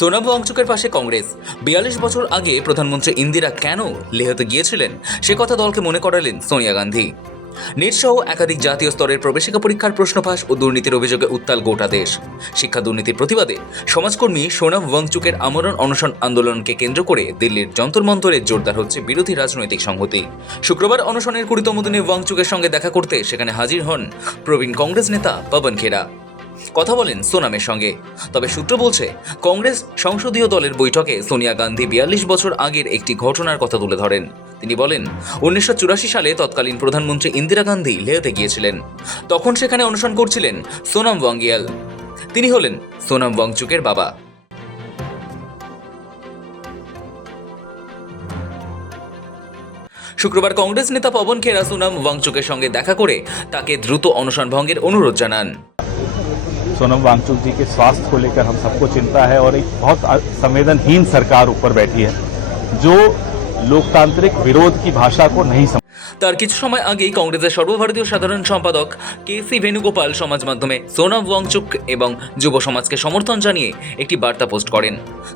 সোনাম ওয়াংচুকের পাশে কংগ্রেস ৪২ বছর আগে প্রধানমন্ত্রী ইন্দিরা কেন লেহতে গিয়েছিলেন সে কথা দলকে মনে করালেন সোনিয়া গান্ধী। নিট সহ একাধিক জাতীয় স্তরের প্রবেশিকা পরীক্ষার প্রশ্নফাঁস ও দুর্নীতির অভিযোগে উত্তাল গোটা দেশ। শিক্ষা দুর্নীতির প্রতিবাদে সমাজকর্মী সোনাম ওয়াংচুকের আমরণ অনশন আন্দোলনকে কেন্দ্র করে দিল্লির যন্তর মন্তরে জোরদার হচ্ছে বিরোধী রাজনৈতিক সংহতি। শুক্রবার অনশনের ২০তম দিনে ওয়াংচুকের সঙ্গে দেখা করতে সেখানে হাজির হন প্রবীণ কংগ্রেস নেতা পবন খেরা। কথা বলেন সোনামের সঙ্গে। তবে সূত্র বলছে, কংগ্রেস সংসদীয় দলের বৈঠকে সোনিয়া গান্ধী ৪২ বছর আগের একটি ঘটনার কথা তুলে ধরেন। তিনি বলেন, ১৯৮৪ সালে তৎকালীন প্রধানমন্ত্রী ইন্দিরা গান্ধী লেহতে গিয়েছিলেন। তখন সেখানে অনশন করছিলেন সোনাম ওয়াংগিয়াল। তিনি হলেন সোনাম ওয়াংচুকের বাবা। শুক্রবার কংগ্রেস নেতা পবন খেরা সোনাম ওয়াংচুকের সঙ্গে দেখা করে তাকে দ্রুত অনশন ভঙ্গের অনুরোধ জানান। सोनम वांगचुक जी के स्वास्थ्य को लेकर हम सबको चिंता है और एक बहुत संवेदनहीन सरकार ऊपर बैठी है जो लोकतांत्रिक विरोध की भाषा को नहीं समझ। তার কিছু সময় আগেই কংগ্রেসের সর্বভারতীয় সাধারণ সম্পাদক কেসি ভেনুগোপাল সমাজ মাধ্যমে সোনাম ওয়াংচুক এবং যুব সমাজকে সমর্থন জানিয়ে একটি বার্তা পোস্ট করেন।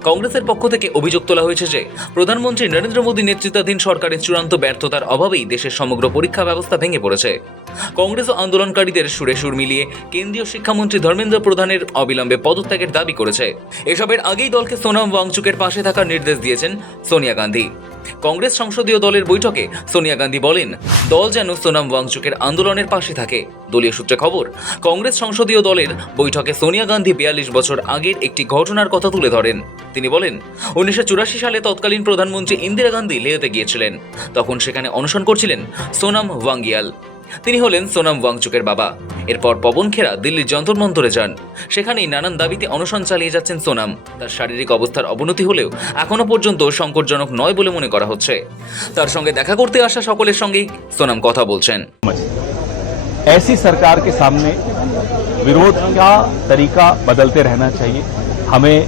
কংগ্রেসের পক্ষ থেকে অভিযোগ তোলা হয়েছে যে প্রধানমন্ত্রী নরেন্দ্র মোদী নেতৃত্বাধীন সরকারের চূড়ান্ত ব্যর্থতার অভাবেই দেশের সমগ্র পরীক্ষা ব্যবস্থা ভেঙে পড়েছে। কংগ্রেস ও আন্দোলনকারীদের সুরে সুর মিলিয়ে কেন্দ্রীয় শিক্ষামন্ত্রী ধর্মেন্দ্র প্রধানের অবিলম্বে পদত্যাগের দাবি করেছে। এসবের আগেই দলকে সোনাম ওয়াংচুকের পাশে থাকার নির্দেশ দিয়েছেন সোনিয়া গান্ধী। কংগ্রেস সংসদীয় দলের বৈঠকে সোনিয়া গান্ধী বলেন, দল যেন সোনাম ওয়াংচুকের আন্দোলনের পাশে থাকে। দলীয় সূত্রে খবর, কংগ্রেস সংসদীয় দলের বৈঠকে সোনিয়া গান্ধী ৪২ বছর আগের একটি ঘটনার কথা তুলে ধরেন। তিনি বলেন, ১৯৮৪ সালে তৎকালীন প্রধানমন্ত্রী ইন্দিরা গান্ধী লেহতে গিয়েছিলেন। তখন সেখানে অনশন করছিলেন সোনাম ওয়াংগিয়াল। তিনি হলেন সোনাম ওয়াংচুকের বাবা। এরপর পবন খেরা দিল্লির যন্তর মন্তরে যান। সেখানেই নানান দাবিতে অনশন চালিয়ে যাচ্ছেন সোনাম। তার শারীরিক অবস্থার অবনতি হলেও এখনো পর্যন্ত সংকটজনক নয় বলে মনে করা হচ্ছে। তার সঙ্গে দেখা করতে আসা সকলের সঙ্গেই সোনাম কথা বলছেন। ऐसी सरकार के सामने विरोध का तरीका बदलते रहना चाहिए। हमें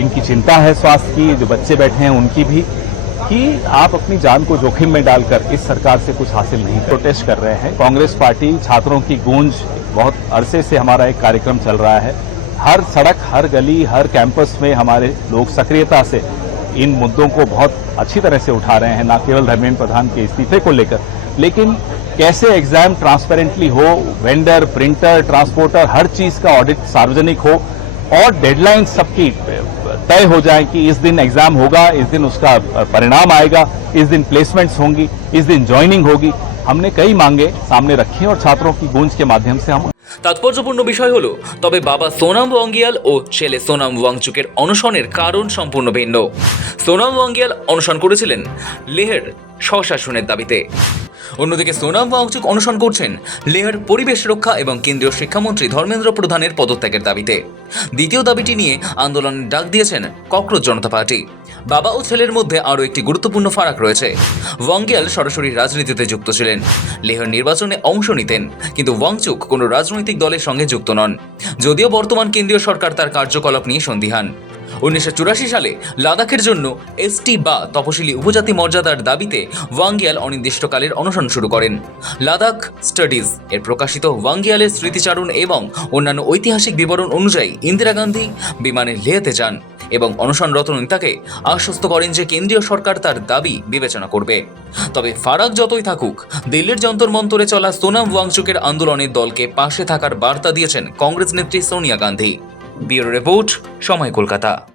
इनकी चिंता है स्वास्थ्य की, जो बच्चे बैठे हैं उनकी भी, कि आप अपनी जान को जोखिम में डालकर इस सरकार से कुछ हासिल नहीं कर। प्रोटेस्ट कर रहे हैं। कांग्रेस पार्टी छात्रों की गूंज, बहुत अरसे से हमारा एक कार्यक्रम चल रहा है। हर सड़क, हर गली, हर कैंपस में हमारे लोग सक्रियता से इन मुद्दों को बहुत अच्छी तरह से उठा रहे हैं, न केवल धर्मेंद्र प्रधान के इस्तीफे को लेकर, लेकिन कैसे एग्जाम ट्रांसपेरेंटली हो, वेंडर, प्रिंटर, ट्रांसपोर्टर, हर चीज का ऑडिट सार्वजनिक हो और डेडलाइन सबकी तय हो जाए कि इस दिन एग्जाम होगा, इस दिन उसका परिणाम आएगा, इस दिन प्लेसमेंट्स होंगी, इस दिन ज्वाइनिंग होगी। हमने कई मांगे सामने रखी और छात्रों की गूंज के माध्यम से हम। তাৎপর্যপূর্ণ বিষয় হলো, তবে বাবা সোনাম ওয়াংগিয়াল ও ছেলে সোনাম ওয়াংচুকের অনশনের কারণ সম্পূর্ণ ভিন্ন। সোনাম ওয়াংগিয়াল অনশন করেছিলেন লেহের স্বশাসনের দাবিতে। অন্যদিকে সোনাম ওয়াংচুক অনশন করছেন লেহের পরিবেশ রক্ষা এবং কেন্দ্রীয় শিক্ষামন্ত্রী ধর্মেন্দ্র প্রধানের পদত্যাগের দাবিতে। দ্বিতীয় দাবিটি নিয়ে আন্দোলনের ডাক দিয়েছেন ককরোচ জনতা পার্টি। বাবা ও ছেলের মধ্যে আরও একটি গুরুত্বপূর্ণ ফারাক রয়েছে। ওয়াংগিয়াল সরাসরি রাজনীতিতে যুক্ত ছিলেন, লেহের নির্বাচনে অংশ নিতেন, কিন্তু ওয়াংচুক কোনো রাজনৈতিক দলের সঙ্গে যুক্ত নন, যদিও বর্তমান কেন্দ্রীয় সরকার তার কার্যকলাপ নিয়ে সন্দিহান। ১৯৮৪ সালে লাদাখের জন্য এসটি বা তপশিলি উপজাতি মর্যাদার দাবিতে ওয়াংগিয়াল অনির্দিষ্টকালের অনশন শুরু করেন। লাদাখ স্টাডিজ এর প্রকাশিত ওয়াংগিয়ালের স্মৃতিচারণ এবং অন্যান্য ঐতিহাসিক বিবরণ অনুযায়ী ইন্দিরা গান্ধী বিমানে লেহতে যান এবং অনশনরত নেতাকে আশ্বস্ত করেন যে কেন্দ্রীয় সরকার তার দাবি বিবেচনা করবে। তবে ফারাক যতই থাকুক, দিল্লির যন্তর মন্তরে চলা সোনাম ওয়াংচুকের আন্দোলনের দলকে পাশে থাকার বার্তা দিয়েছেন কংগ্রেস নেত্রী সোনিয়া গান্ধী। ব্যুরো রিপোর্ট, সময় কলকাতা।